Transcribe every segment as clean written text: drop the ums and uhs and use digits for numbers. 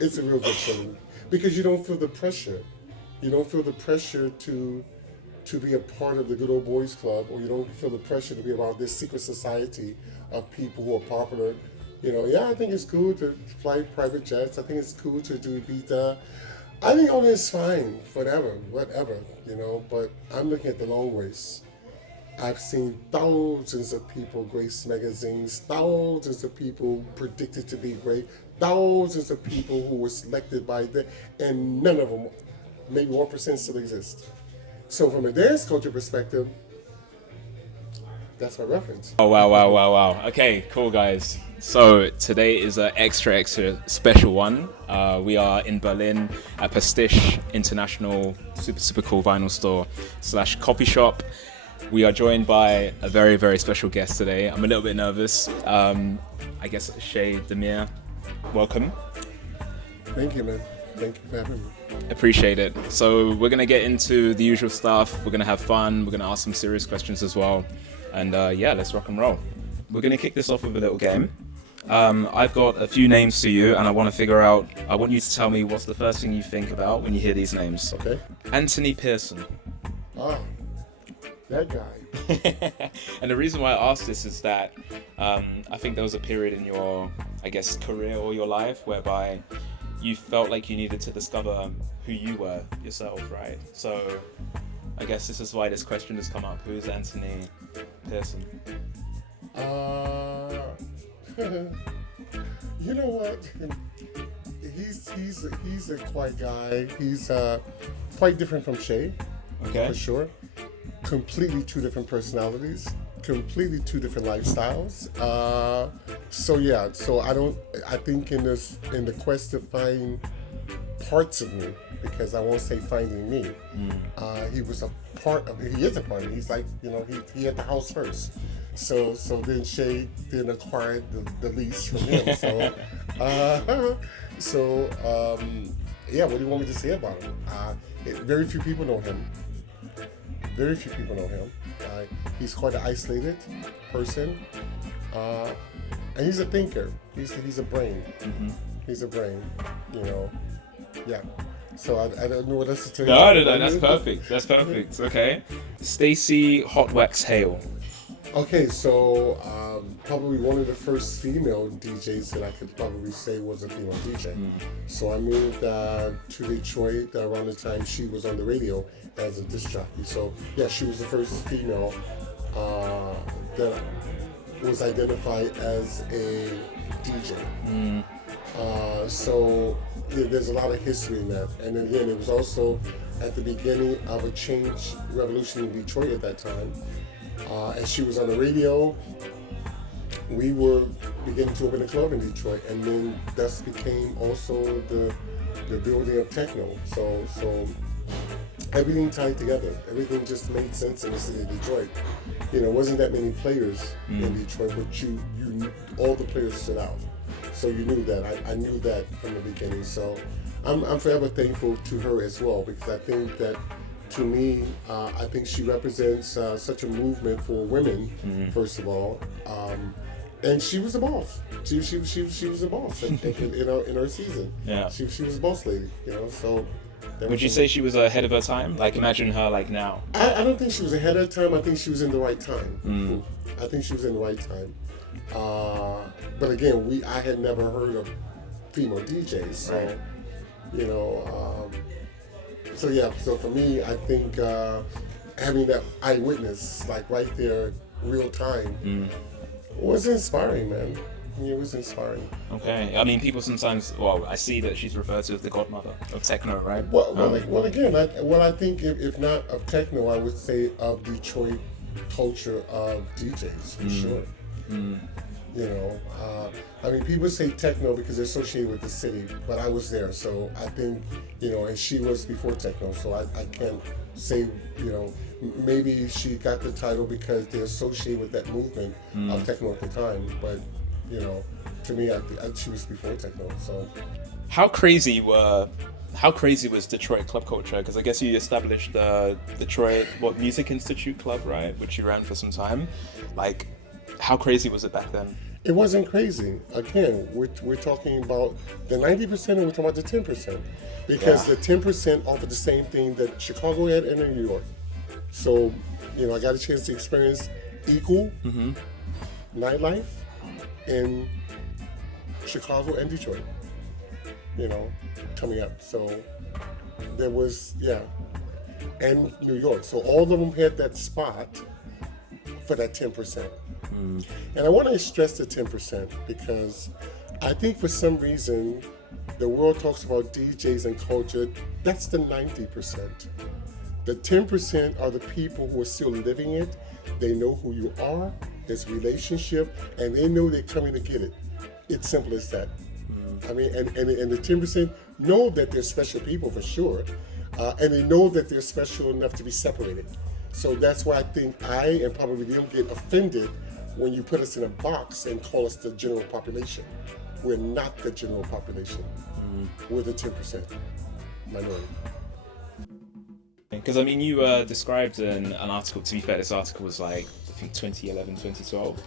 It's a real good feeling because you don't feel the pressure. You don't feel the pressure to be a part of the good old boys club, or you don't feel the pressure to be around this secret society of people who are popular. Yeah, I think it's cool to fly private jets. I think it's cool to do Ibiza. I think all this is fine, whatever. But I'm looking at the long race. I've seen thousands of people grace magazines, thousands of people predicted to be great, thousands of people who were selected by them, and none of them, maybe 1% still exist. So from a dance culture perspective, that's my reference. Oh, wow. Okay, cool, guys. So today is an extra special one. We are in Berlin at Patische International, super cool vinyl store / coffee shop. We are joined by a very, very special guest today. I'm a little bit nervous. I guess Chez Damier, welcome. Thank you, man. Thank you for having me. Appreciate it. So we're going to get into the usual stuff. We're going to have fun. We're going to ask some serious questions as well. And let's rock and roll. We're going to kick this off with a little game. I've got a few names to you, and I want you to tell me what's the first thing you think about when you hear these names. Okay. Anthony Pearson. Ah, that guy. And the reason why I asked this is that I think there was a period in your, career or your life whereby you felt like you needed to discover who you were yourself, right? So I guess this is why this question has come up. Who is Anthony Pearson? You know what? He's a quiet guy. He's quite different from Chez, Okay. for sure. Completely two different personalities, completely two different lifestyles. So I think in the quest to find parts of me, because I won't say finding me, he was a part of me. He is a part of me. He's like, he had the house first. So then Chez then acquired the lease from him. What do you want me to say about him? Very few people know him. Very few people know him. He's quite an isolated person, and he's a thinker. He's a brain. Mm-hmm. He's a brain. Yeah. So I don't know what else to tell you. No, that's perfect. That's perfect. Okay. Stacey Hot Wax Hale. Okay, so probably one of the first female DJs that I could probably say was a female DJ. So I moved to Detroit around the time she was on the radio as a disc jockey. So yeah, she was the first female that was identified as a DJ. There's a lot of history in that. And again, it was also at the beginning of a change revolution in Detroit at that time. As she was on the radio, we were beginning to open a club in Detroit, and then thus became also the building of techno. So everything tied together. Everything just made sense in the city of Detroit. Wasn't that many players in Detroit, but you all the players stood out. So you knew that. I knew that from the beginning. So I'm forever thankful to her as well, because I think that, to me, I think she represents such a movement for women, first of all, and she was a boss. She was a boss in her season. Yeah. She was a boss lady, So. Would you say she was ahead of her time? Like, imagine her like now. I don't think she was ahead of her time. I think she was in the right time. I think she was in the right time. But again, I had never heard of female DJs, so right. So for me, I think having that eyewitness, like right there, real time, was inspiring, man. It was inspiring. Okay. I mean, people sometimes, I see that she's referred to as the godmother of techno, right? I think if not of techno, I would say of Detroit culture of DJs, for sure. People say techno because they're associated with the city, but I was there, so I think, and she was before techno, so I can't say, maybe she got the title because they're associated with that movement of techno at the time, but, to me, she was before techno, so. How crazy was Detroit club culture? Because I guess you established the Detroit Music Institute Club, right, which you ran for some time. Like, how crazy was it back then? It wasn't crazy. Again, we're talking about the 90% and we're talking about the 10%. Because Yeah. the 10% offered the same thing that Chicago had and in New York. So, I got a chance to experience equal nightlife in Chicago and Detroit, coming up. So there was, and New York. So all of them had that spot for that 10%. And I want to stress the 10% because I think for some reason the world talks about DJs and culture. That's the 90%. The 10% are the people who are still living it. They know who you are, there's a relationship, and they know they're coming to get it. It's simple as that. I mean, and the 10% know that they're special people for sure, and they know that they're special enough to be separated. So that's why I think I and probably them get offended when you put us in a box and call us the general population. We're not the general population. We're the 10% minority. Because I mean, you described an article. To be fair, this article was like I think 2011, 2012.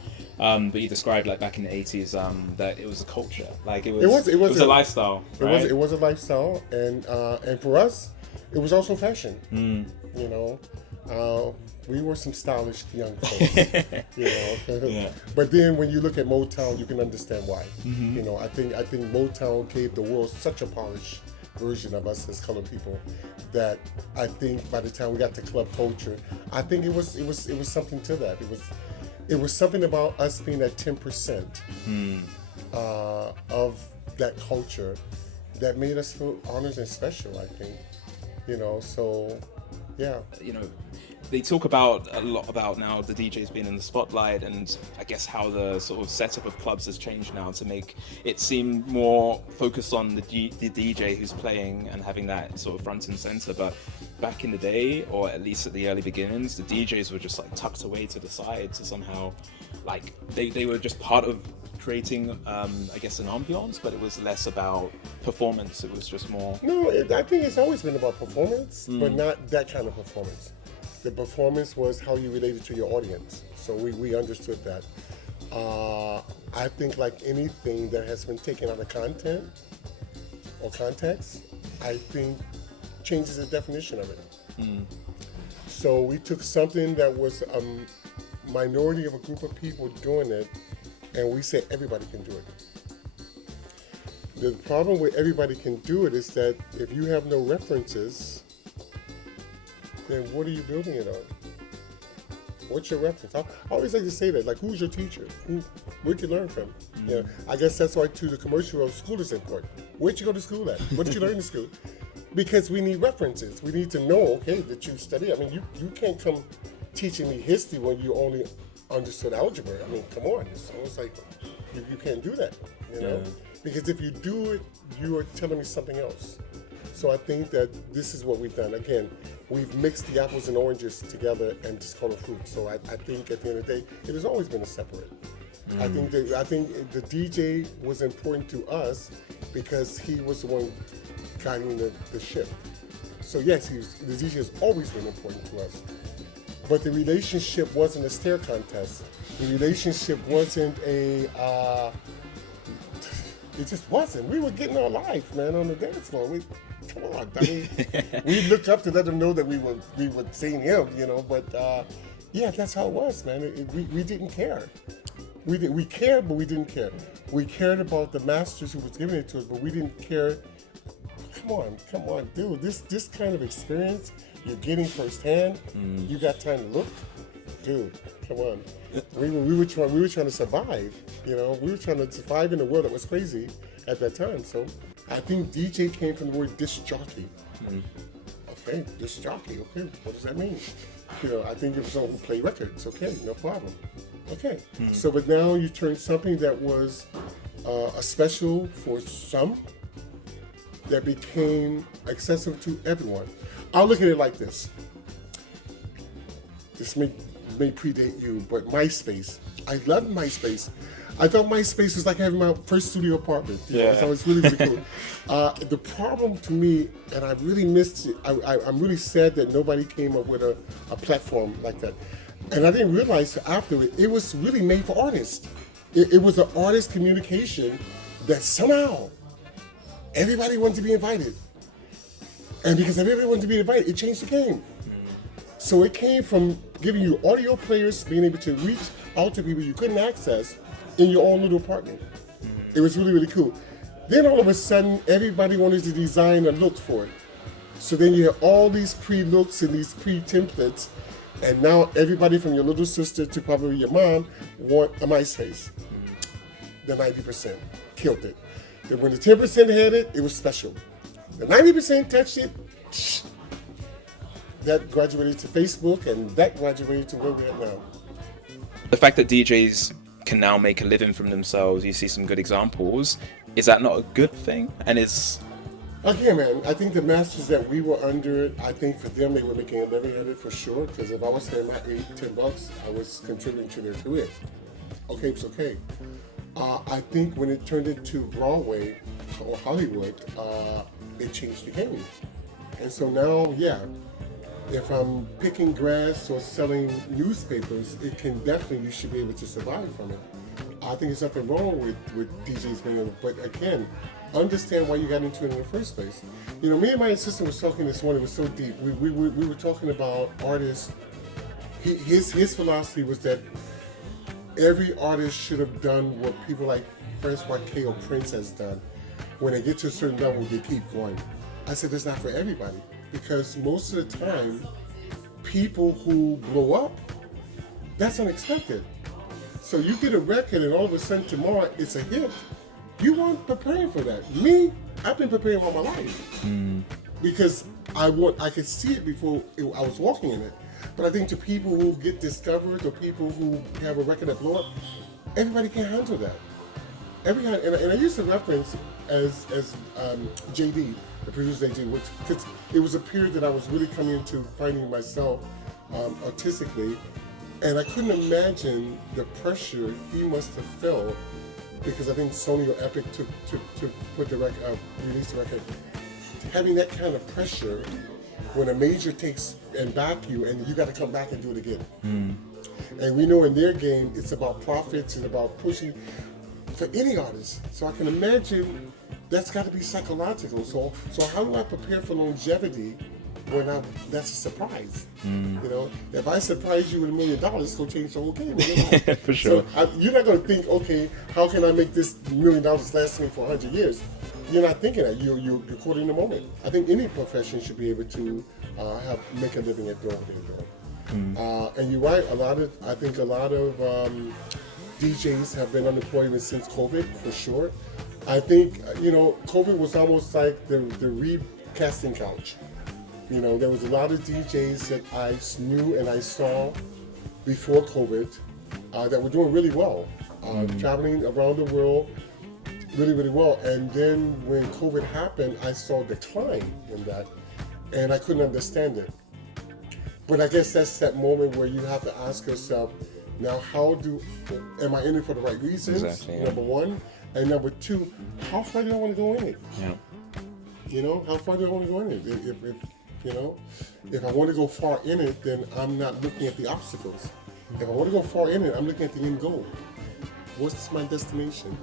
But you described like back in the 80s that it was a culture. Like it was a lifestyle. Right? It was a lifestyle, and for us, it was also fashion. We were some stylish young folks. Yeah. But then when you look at Motown, you can understand why. I think Motown gave the world such a polished version of us as colored people that I think by the time we got to club culture, I think it was something to that. It was something about us being that 10% of that culture that made us feel honored and special, I think. So yeah. They talk a lot about now the DJs being in the spotlight, and I guess how the sort of setup of clubs has changed now to make it seem more focused on the DJ who's playing and having that sort of front and center. But back in the day, or at least at the early beginnings, the DJs were just like tucked away to the side to somehow, like they were just part of creating, I guess, an ambiance, but it was less about performance. It was just more. No, I think it's always been about performance, but not that kind of performance. The performance was how you related to your audience. So we understood that. I think like anything that has been taken out of content or context, I think changes the definition of it. So we took something that was a minority of a group of people doing it, and we said everybody can do it. The problem with everybody can do it is that if you have no references, then what are you building it on? What's your reference? I always like to say that, like, who's your teacher? Where'd you learn from? I guess that's why too the commercial of school is important. Where'd you go to school at? What did you learn in school? Because we need references. We need to know, okay, that you study. I mean, you can't come teaching me history when you only understood algebra. I mean, come on. It's almost like you can't do that, Because if you do it, you are telling me something else. So I think that this is what we've done. Again, we've mixed the apples and oranges together and just called it fruit. So I think at the end of the day, it has always been a separate. I think the DJ was important to us because he was the one guiding the ship. So yes, the DJ has always been important to us. But the relationship wasn't a stare contest. The relationship wasn't it just wasn't. We were getting our life, man, on the dance floor. Come on, I mean, we looked up to let them know that we were seeing him, But that's how it was, man. We didn't care. We cared, but we didn't care. We cared about the masters who was giving it to us, but we didn't care. Come on, dude. This kind of experience you're getting firsthand. You got time to look, dude. Come on. We were trying to survive. We were trying to survive in a world that was crazy at that time. So I think DJ came from the word disc jockey. Okay, disc jockey. Okay, what does that mean? I think it was someone who played records. Okay, no problem. Okay, so but now you turn something that was a special for some that became accessible to everyone. I'll look at it like this. This may predate you, but MySpace. I loved MySpace. I thought MySpace was like having my first studio apartment. So it's really, really cool. The problem to me, and I really missed it, I'm really sad that nobody came up with a platform like that. And I didn't realize after it was really made for artists. It was an artist communication that somehow everybody wanted to be invited. And because everybody wanted to be invited, it changed the game. So it came from giving you audio players, being able to reach out to people you couldn't access in your own little apartment. It was really, really cool. Then all of a sudden, everybody wanted to design a look for it. So then you have all these pre-looks and these pre-templates, and now everybody from your little sister to probably your mom want a MySpace. The 90% killed it. Then when the 10% had it, it was special. The 90% touched it, that graduated to Facebook, and that graduated to where we're at now. The fact that DJs can now make a living from themselves, you see some good examples. Is that not a good thing? And it's... Again, man, I think the masters that we were under, I think for them, they were making a living at it for sure. Because if I was paying my $8-10, I was contributing to their career. Okay, it's okay. I think when it turned into Broadway or Hollywood, it changed the game. And so now, yeah, if I'm picking grass or selling newspapers, it can definitely, you should be able to survive from it. I think there's nothing wrong with DJs being able, but again, understand why you got into it in the first place. You know, me and my assistant was talking this morning, it was so deep. We were talking about artists. His philosophy was that every artist should have done what people like Francois K or Prince has done. When they get to a certain level, they keep going. I said, that's not for everybody. Because most of the time, people who blow up, that's unexpected. So you get a record and all of a sudden tomorrow it's a hit. You weren't preparing for that. Me, I've been preparing all my life. Because I could see it before I was walking in it. But I think to people who get discovered or people who have a record that blow up, everybody can handle that. And I used to reference as JD, the producer JD, because it was a period that I was really coming into finding myself artistically, and I couldn't imagine the pressure he must have felt, because I think Sony or Epic to put the record, release the record, having that kind of pressure when a major takes and back you, and you got to come back and do it again. And we know in their game, it's about profits and about pushing for any artist. So I can imagine that's got to be psychological. So how do I prepare for longevity when that's a surprise? You know, if I surprise you with $1 million, it's gonna change the whole game. For sure. So you're not gonna think, okay, how can I make this $1 million last me for 100 years? You're not thinking that. You're caught in the moment. I think any profession should be able to make a living at doing what they're doing. And you're right. I think a lot of DJs have been unemployed since COVID, for sure. I think, COVID was almost like the recasting couch. You know, there was a lot of DJs that I knew and I saw before COVID that were doing really well, traveling around the world really, really well. And then when COVID happened, I saw a decline in that, and I couldn't understand it. But I guess that's that moment where you have to ask yourself, now am I in it for the right reasons? Exactly, yeah. Number one. And number two, how far do I want to go in it? Yeah. You know, how far do I want to go in it? If I want to go far in it, then I'm not looking at the obstacles. If I want to go far in it, I'm looking at the end goal. What's my destination?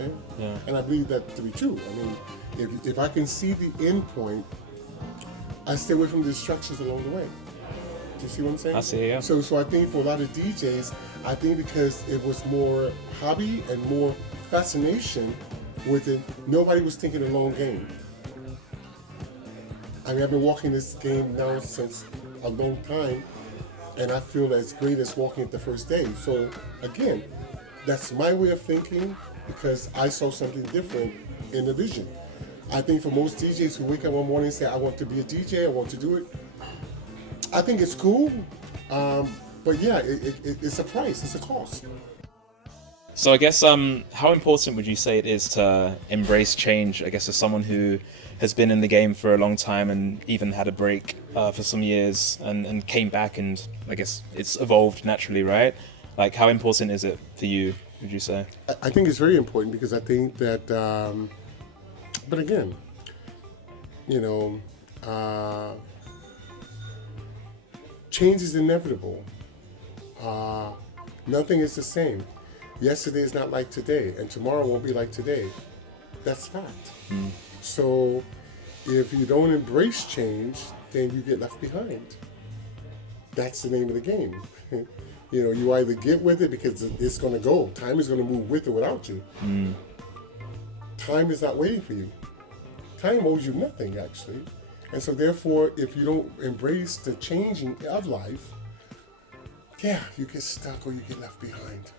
Okay? Yeah. And I believe that to be true. I mean, if I can see the end point, I stay away from the distractions along the way. Do you see what I'm saying? I see, yeah. So I think for a lot of DJs, I think because it was more hobby and more fascination with it, nobody was thinking a long game. I mean, I've been walking this game now since a long time, and I feel as great as walking it the first day. So again, that's my way of thinking, because I saw something different in the vision. I think for most DJs who wake up one morning and say, I want to be a DJ, I want to do it, I think it's cool, but yeah, it's a price, it's a cost. So I guess how important would you say it is to embrace change, I guess, as someone who has been in the game for a long time and even had a break for some years and came back, and I guess it's evolved naturally, right? Like, how important is it for you, would you say? I think it's very important, because I think that, but again, change is inevitable. Nothing is the same. Yesterday is not like today, and tomorrow won't be like today. That's fact. So if you don't embrace change, then you get left behind. That's the name of the game. You know, you either get with it because it's going to go. Time is going to move with or without you. Time is not waiting for you. Time owes you nothing, actually. And so therefore, if you don't embrace the changing of life, yeah, you get stuck or you get left behind.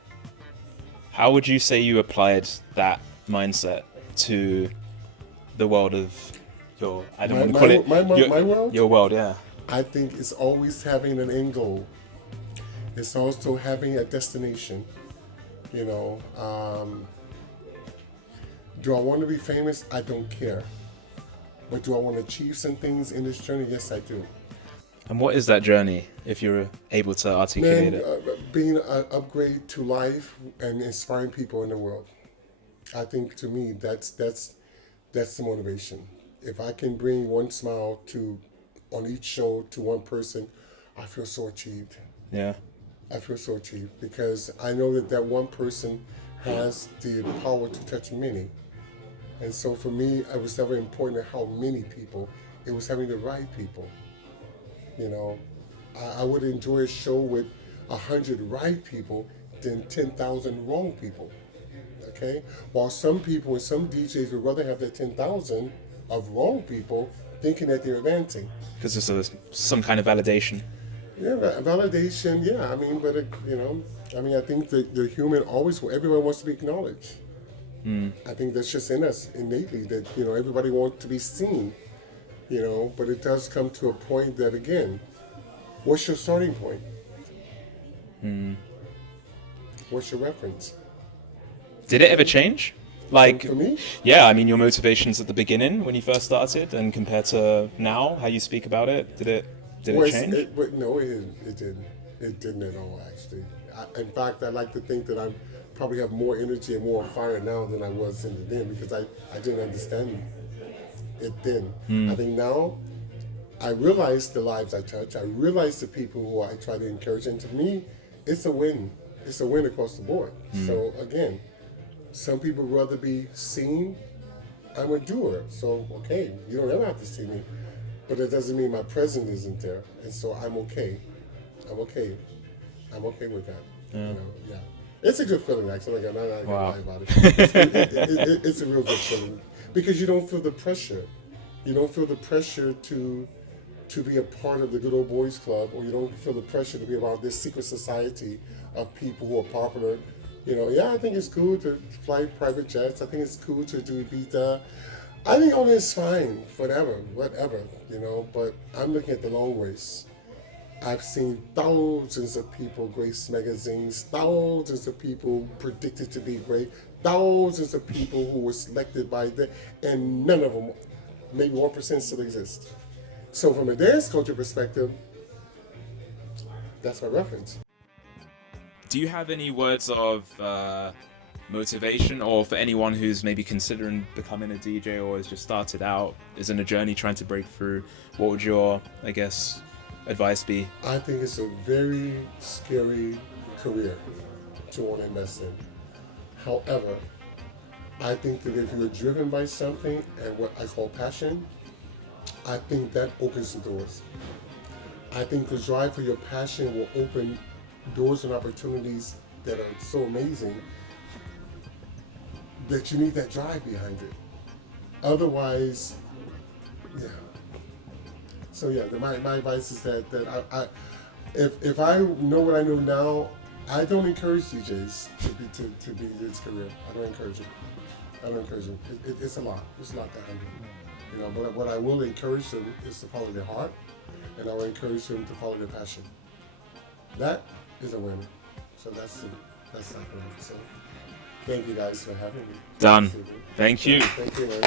How would you say you applied that mindset to the world of your, I don't want to call it, my world? Your world, yeah. I think it's always having an end goal. It's also having a destination. You know, do I want to be famous? I don't care. But do I want to achieve some things in this journey? Yes, I do. And what is that journey, if you're able to articulate it? Being an upgrade to life and inspiring people in the world. I think to me that's the motivation. If I can bring one smile on each show to one person, I feel so achieved. Yeah. I feel so achieved because I know that one person has the power to touch many. And so for me, it was never important how many people, it was having the right people. You know, I would enjoy a show with 100 right people than 10,000 wrong people. Okay? While some people and some DJs would rather have the 10,000 of wrong people thinking that they're advancing. Because there's some kind of validation. Yeah, validation, yeah. I mean, but, I think the human everyone wants to be acknowledged. I think that's just in us innately that, everybody wants to be seen, but it does come to a point that, again, what's your starting point? What's your reference? Did it ever change? Like, for me? Yeah, I mean, your motivations at the beginning when you first started and compared to now, how you speak about it, did it change? No, it didn't. It didn't at all, actually. In fact, I like to think that I probably have more energy and more fire now than I was in the then because I didn't understand it then. I think now I realize the lives I touch. I realize the people who I try to encourage. And to me, it's a win. It's a win across the board. So again, some people would rather be seen. I'm a doer. So, okay, you don't ever have to see me. But it doesn't mean my presence isn't there. And so I'm okay. I'm okay with that. Yeah. Yeah. It's a good feeling, actually. I'm not gonna lie about it. It's a real good feeling because you don't feel the pressure. You don't feel the pressure to be a part of the good old boys club, or you don't feel the pressure to be about this secret society of people who are popular. Yeah, I think it's cool to fly private jets. I think it's cool to do Ibiza. I think all that's fine, whatever. But I'm looking at the long race. I've seen thousands of people grace magazines, thousands of people predicted to be great, thousands of people who were selected by and none of them, maybe 1% still exist. So from a dance culture perspective, that's my reference. Do you have any words of motivation, or for anyone who's maybe considering becoming a DJ or has just started out, is in a journey trying to break through? What would your, advice be? I think it's a very scary career to want to invest in. However, I think that if you're driven by something and what I call passion, I think that opens the doors. I think the drive for your passion will open doors and opportunities that are so amazing that you need that drive behind it. Otherwise, yeah. So yeah, my advice is that if I know what I know now, I don't encourage DJs to be in this career. I don't encourage it. It's a lot. It's a lot to handle. But what I will encourage them is to follow their heart, and I will encourage them to follow their passion. That is a win. So that's like what I'm saying. Thank you guys for having me. Done. Thank you. Thank you, man.